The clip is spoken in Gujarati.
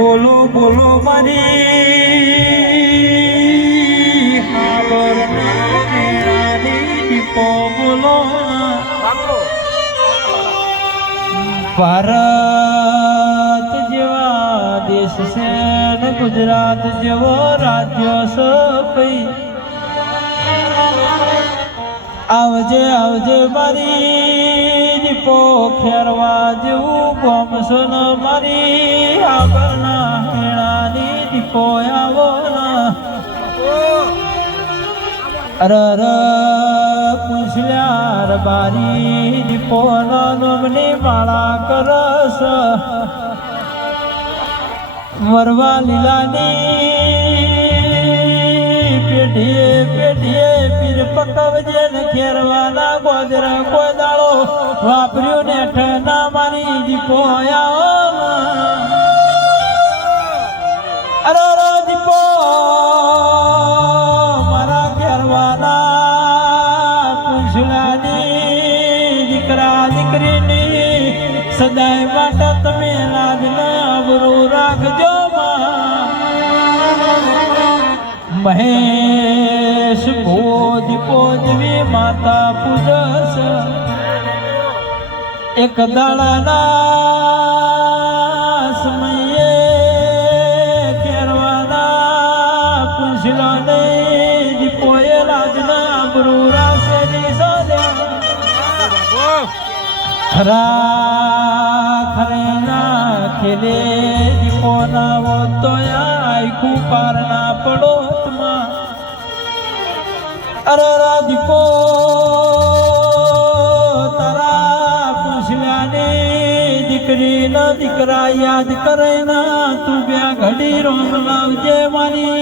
બોલો બોલો મારી દીપો બોલો ભારત જેવા દેશ છે ને ગુજરાત જેવો રાજ્ય છે કઈ આવજે આવજે મારી દીપો ખેરવા જેવું ગોમ છે ને મારી આગળના હેણાની દીપો આવો અરર પૂછલ્યાર બારી દીપો નોમની માળા કરસ મરવા લીલાની પેઢીએ પેઢીએ પીર પકવજે ને ખેરવાના ગોદરા કોઈ દાડો વાપર્યો ને ઠના મારી દીપો આવો અરર દીપો મારા ખેરવાના પૂછલાની દીકરા દીકરીની સદાય માટે તમે લાજને અબરૂ રાખજો મહેશ ભોજ ભોજવી માતા પૂજસ એક દાડાના સમયે ખેરવાના પૂછલો નહીં દીપોએ લાજના અબરૂ રાખેલી સોદ્યા ખરા ખરે ના ખેલે દીપો ના વો તો આખું પાર ના પડો અરર દીપો તારા પૂછલ્યાની દીકરી ન દીકરા યાદ કરે ના તું બે ઘડી રોમ લાવજે મારી